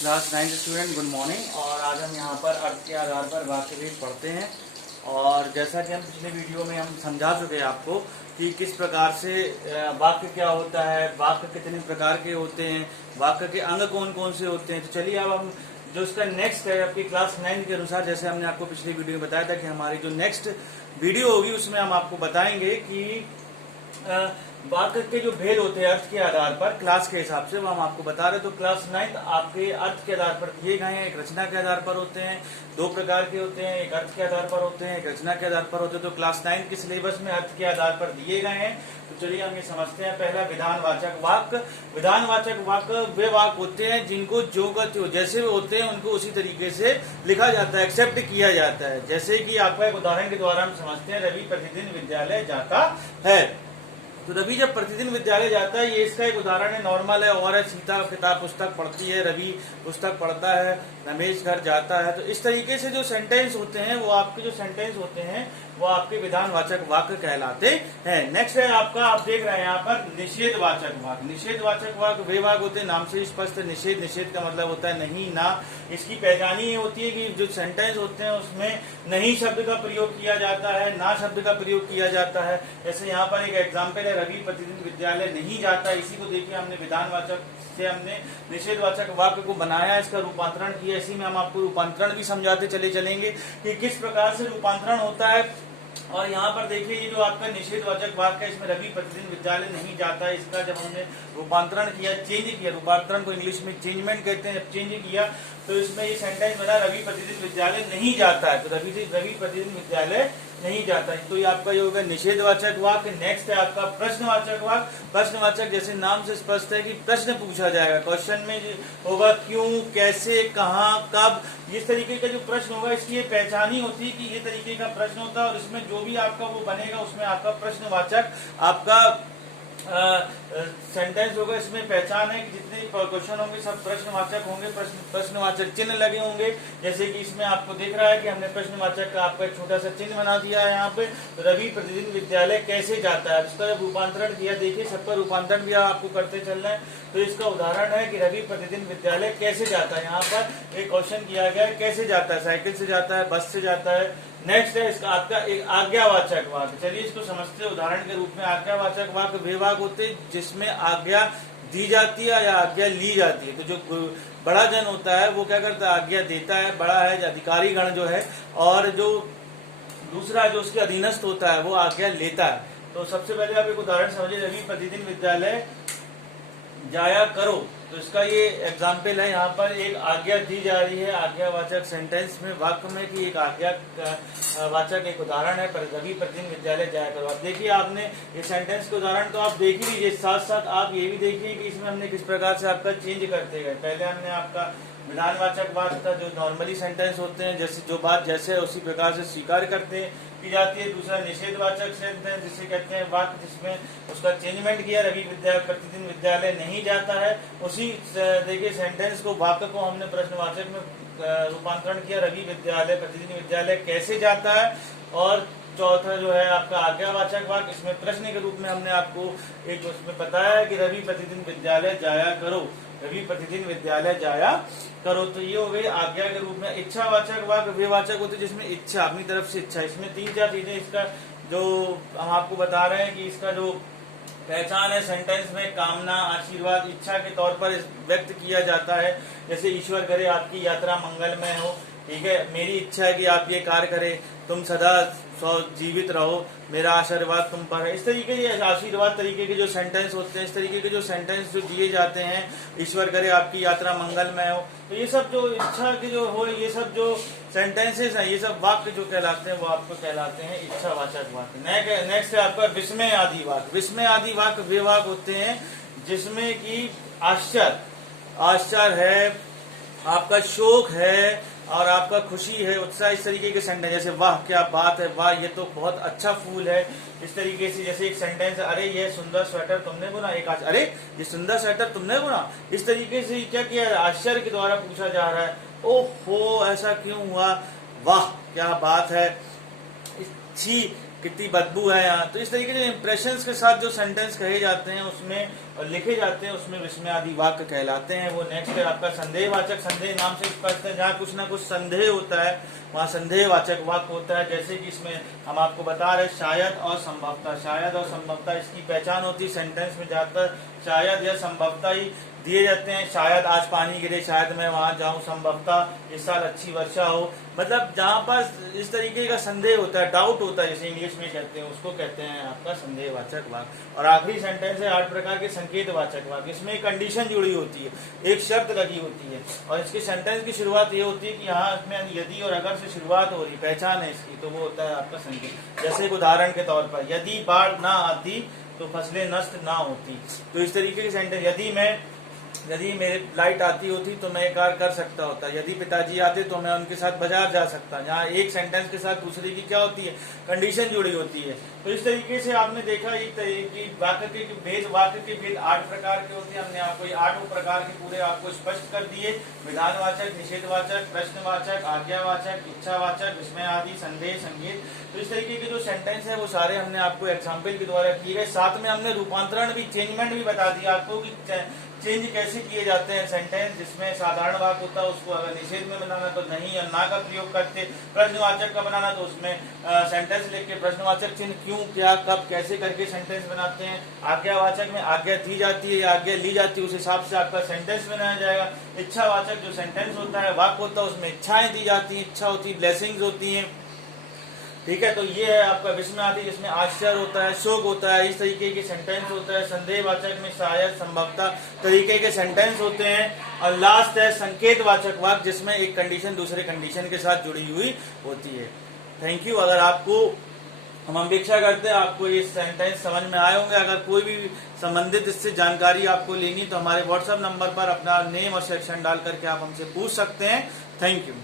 Class 9 student good morning. और आज हम यहाँ पर अर्थ के आधार पर वाक्य भेद पढ़ते हैं। और जैसा कि हम पिछले वीडियो में हम समझा चुके हैं आपको कि किस प्रकार से वाक्य क्या होता है, वाक्य कितने प्रकार के होते हैं, वाक्य के अंग कौन कौन से होते हैं। तो चलिए अब हम जो इसका नेक्स्ट है आपकी क्लास 9 के अनुसार, जैसे हमने आपको पिछली वीडियो में बताया था कि हमारी जो नेक्स्ट वीडियो होगी उसमें हम आपको बताएंगे कि वाक्य के जो भेद होते हैं अर्थ के आधार पर क्लास के हिसाब से, वो हम आपको बता रहे। तो क्लास 9 आपके अर्थ के आधार पर दिए गए हैं। एक रचना के आधार पर होते हैं, दो प्रकार के होते हैं, एक अर्थ के आधार पर होते हैं, एक रचना के आधार पर होते हैं। तो क्लास 9 के सिलेबस में अर्थ के आधार पर दिए गए हैं। तो चलिए हम ये समझते हैं। पहला विधानवाचक वाक्य। विधानवाचक वाक्य वे वाक्य होते हैं जिनको जो का जैसे होते हैं उनको उसी तरीके से लिखा जाता है, एक्सेप्ट किया जाता है। जैसे कि आपका एक उदाहरण के द्वारा हम समझते हैं, रवि प्रतिदिन विद्यालय जाता है। तो रवि जब प्रतिदिन विद्यालय जाता है, ये इसका एक उदाहरण है, नॉर्मल है। और सीता किताब पुस्तक पढ़ती है, रवि पुस्तक पढ़ता है, रमेश घर जाता है। तो इस तरीके से जो सेंटेंस होते हैं वो आपके जो सेंटेंस होते हैं वो आपके विधानवाचक वाक्य कहलाते हैं। नेक्स्ट है आपका, आप देख रहे हैं यहाँ पर निषेधवाचक वाक्य। निषेधवाचक वाक्य वे वाक्य होते हैं, नाम से स्पष्ट निषेध। निषेध का मतलब होता है नहीं, ना। इसकी पहचान ही होती है कि जो सेंटेंस होते हैं उसमें नहीं शब्द का प्रयोग किया जाता है, ना शब्द का प्रयोग किया जाता है। जैसे यहाँ पर एक एग्जाम्पल है, रवि प्रतिदिन विद्यालय नहीं जाता। इसी को देखिए हमने विधानवाचक से हमने निषेधवाचक वाक्य को बनाया, इसका रूपांतरण किया। इसी में हम आपको रूपांतरण भी समझाते चलेंगे कि किस प्रकार से रूपांतरण होता है। और यहाँ पर देखिए ये जो आपका निषेधवाचक वाक्य है, इसमें रवि प्रतिदिन विद्यालय नहीं जाता है। इसका जब हमने रूपांतरण किया, चेंज किया, रूपांतरण को इंग्लिश में चेंजमेंट कहते हैं, जब चेंज किया तो इसमें ये सेंटेंस बना रवि प्रतिदिन विद्यालय नहीं जाता है। तो रवि प्रतिदिन विद्यालय नहीं जाता है। तो ये आपका ये होगा निषेधवाचक वाक्य। नेक्स्ट है आपका प्रश्नवाचक वाक्य। प्रश्नवाचक जैसे नाम से स्पष्ट है कि प्रश्न पूछा जाएगा, क्वेश्चन में होगा क्यों, कैसे, कहाँ, कब, इस तरीके का जो प्रश्न होगा इसकी ये पहचान ही होती है कि ये तरीके का प्रश्न होता है। और इसमें जो भी आपका वो बनेगा उसमें आपका प्रश्नवाचक आपका सेंटेंस होगा। इसमें पहचान है कि जितने क्वेश्चन होंगे सब प्रश्नवाचक होंगे, प्रश्नवाचक चिन्ह लगे होंगे। जैसे कि इसमें आपको दिख रहा है कि हमने प्रश्नवाचक का आपका एक छोटा सा चिन्ह बना दिया है यहाँ पे। तो रवि प्रतिदिन विद्यालय कैसे जाता है, इसका जब रूपांतरण किया, देखिए सबका रूपांतरण भी आपको करते चलना है। तो इसका उदाहरण है कि रवि प्रतिदिन विद्यालय कैसे जाता है। यहाँ पर एक क्वेश्चन किया गया है, कैसे जाता है, साइकिल से जाता है, बस से जाता है। नेक्स्ट है इसका आपका एक आज्ञावाचक वाक्य। चलिए इसको समझते हैं उदाहरण के रूप में। आज्ञावाचक वाक्य वे वाक्य होते हैं जिसमें आज्ञा दी जाती है या आज्ञा ली जाती है। तो जो बड़ा जन होता है वो क्या करता है, आज्ञा देता है, बड़ा है अधिकारी गण जो है, और जो दूसरा जो उसके अधीनस्थ होता है वो आज्ञा लेता है। तो सबसे पहले आप एक उदाहरण समझिए, रवि प्रतिदिन विद्यालय जाया करो। तो इसका ये एग्जाम्पल है, यहाँ पर एक आज्ञा दी जा रही है आज्ञावाचक सेंटेंस में, वाक्य में, कि एक आज्ञा वाचक एक उदाहरण है, पर रवि प्रतिदिन विद्यालय जाया करो। आप देखिए, आपने ये सेंटेंस के उदाहरण तो आप देख ही लीजिए, साथ साथ आप ये भी देखिए कि इसमें हमने किस प्रकार से आपका चेंज करते गए। पहले हमने आपका विधानवाचक वाक्य था जो नॉर्मली सेंटेंस होते हैं, जैसे जो बात जैसे है उसी प्रकार से स्वीकार करते की जाती है। दूसरा निषेधवाचक सेंटेंस जिसे कहते हैं वाक्य जिसमें उसका चेंजमेंट किया, रवि प्रतिदिन विद्यालय नहीं जाता है। उसी देखिए सेंटेंस को, वाक्य को हमने प्रश्नवाचक में रूपांतरण किया, रवि विद्यालय प्रतिदिन विद्यालय कैसे जाता है। और चौथा जो है आपका आज्ञावाचक वाक्य, इसमें प्रश्न के रूप में हमने आपको एक उसमें बताया है कि रवि प्रतिदिन विद्यालय जाया करो, रवि प्रतिदिन विद्यालय जाया करो। तो ये हो गई आज्ञा के रूप में। इच्छावाचक वाक्य वे वाचक होते हैं जिसमें इच्छा, अपनी तरफ से इच्छा। इसमें 3-4 चीजें इसका जो हम आपको बता रहे हैं कि इसका जो पहचान है सेंटेंस में, कामना, आशीर्वाद, इच्छा के तौर पर व्यक्त किया जाता है। जैसे ईश्वर करे आपकी यात्रा मंगलमय हो, ठीक है, मेरी इच्छा है कि आप ये कार्य करें, तुम सदा जीवित रहो, मेरा आशीर्वाद तुम पर है। इस तरीके के आशीर्वाद तरीके के जो सेंटेंस होते हैं, इस तरीके के जो सेंटेंस जो दिए जाते हैं, ईश्वर करे आपकी यात्रा मंगलमय हो, तो ये सब जो इच्छा के जो हो, ये सब जो सेंटेंसेस हैं, ये सब वाक्य जो कहलाते हैं वो आपको कहलाते हैं इच्छावाचक वाक्य। नेक्स्ट है आपका विस्मय आदि वाक्य। विस्मय आदि वाक्य वे वाक्य होते हैं जिसमें कि आश्चर्य है, आपका शोक है, और आपका खुशी है, उत्साह, इस तरीके के सेंटेंस। जैसे वाह क्या बात है, वाह ये तो बहुत अच्छा फूल है, इस तरीके से। जैसे एक सेंटेंस, अरे ये सुंदर स्वेटर तुमने बुना, एक अरे ये सुंदर स्वेटर तुमने बुना, इस तरीके से क्या किया है, आश्चर्य के द्वारा पूछा जा रहा है, ओहो ऐसा क्यों हुआ, वाह क्या बात है, छी कितनी बदबू है यहाँ। तो इस तरीके से इंप्रेशंस के साथ जो सेंटेंस कहे जाते हैं उसमें और लिखे जाते हैं उसमें विस्मयादि वाक्य कहलाते हैं। वो नेक्स्ट है आपका संदेहवाचक। संदेह नाम से स्पष्ट है, जहाँ कुछ ना कुछ संदेह होता है वहाँ संदेहवाचक वाक्य होता है। जैसे कि इसमें हम आपको बता रहे शायद और संभवतः। शायद और संभवतः इसकी पहचान होती है। सेंटेंस में ज्यादातर शायद या संभवतः ही दिए जाते हैं। शायद आज पानी गिरे, शायद मैं वहां जाऊं, संभवतः इस साल अच्छी वर्षा हो। मतलब जहां पर इस तरीके का संदेह होता है, डाउट होता है, जैसे इंग्लिश में कहते हैं, उसको कहते हैं आपका संदेहवाचक वाक्य। और आखिरी सेंटेंस है 8 प्रकार के संकेतवाचक वाक्य। इसमें एक कंडीशन जुड़ी होती है, एक शर्त लगी होती है, और इसके सेंटेंस की शुरुआत ये होती है कि यहाँ इसमें यदि और अगर से शुरुआत हो रही, पहचान है इसकी, तो वो होता है आपका संकेत। जैसे एक उदाहरण के तौर पर, यदि बाढ़ ना आती तो फसलें नष्ट ना होती। तो इस तरीके के सेंटेंस, यदि मेरे लाइट आती होती तो मैं ये कार्य कर सकता होता, यदि पिताजी आते तो मैं उनके साथ बाजार जा सकता। जहाँ एक सेंटेंस के साथ दूसरे की क्या होती है, कंडीशन जुड़ी होती है। तो इस तरीके से आपने देखा कि वाक्य के भेद 8 प्रकार के होते हैं। हमने आपको 8 प्रकार के पूरे आपको स्पष्ट कर दिए। विधानवाचक, निषेधवाचक, प्रश्नवाचक, आज्ञावाचक, इच्छावाचक, विस्मयादि, संदेह, संकेत। तो इस तरीके के जो सेंटेंस है वो सारे हमने आपको एग्जाम्पल के द्वारा किए गए। साथ में हमने रूपांतरण भी, चेंजमेंट भी बता दिया आपको कि चेंज कैसे किए जाते हैं सेंटेंस। जिसमें साधारण वाक्य होता है उसको अगर निषेध में बनाना तो नहीं या ना का प्रयोग करते। प्रश्नवाचक का बनाना तो उसमें सेंटेंस लिख के प्रश्नवाचक चिन्ह क्यों, क्या, कब, कैसे करके सेंटेंस बनाते हैं। आज्ञावाचक में आज्ञा दी जाती है या आज्ञा ली जाती है, उस हिसाब से आपका सेंटेंस बनाया जाएगा। इच्छावाचक जो सेंटेंस होता है, वाक्य होता है, उसमें इच्छाएं दी जाती है, इच्छा होती है, ब्लेसिंग्स होती है। ठीक है, तो ये है आपका विस्मयादि, जिसमें आश्चर्य होता है, शोक होता है, इस तरीके के सेंटेंस होता है। संदेहवाचक में शायद, संभवतः तरीके के सेंटेंस होते हैं। और लास्ट है संकेतवाचक वाक्य, जिसमें एक कंडीशन दूसरे कंडीशन के साथ जुड़ी हुई होती है। Thank you. अगर आपको, हम अपेक्षा करते हैं आपको ये सेंटेंस समझ में आए होंगे। अगर कोई भी संबंधित इससे जानकारी आपको लेनी तो हमारे व्हाट्सएप नंबर पर अपना नेम और सेक्शन डाल करके आप हमसे पूछ सकते हैं। Thank you.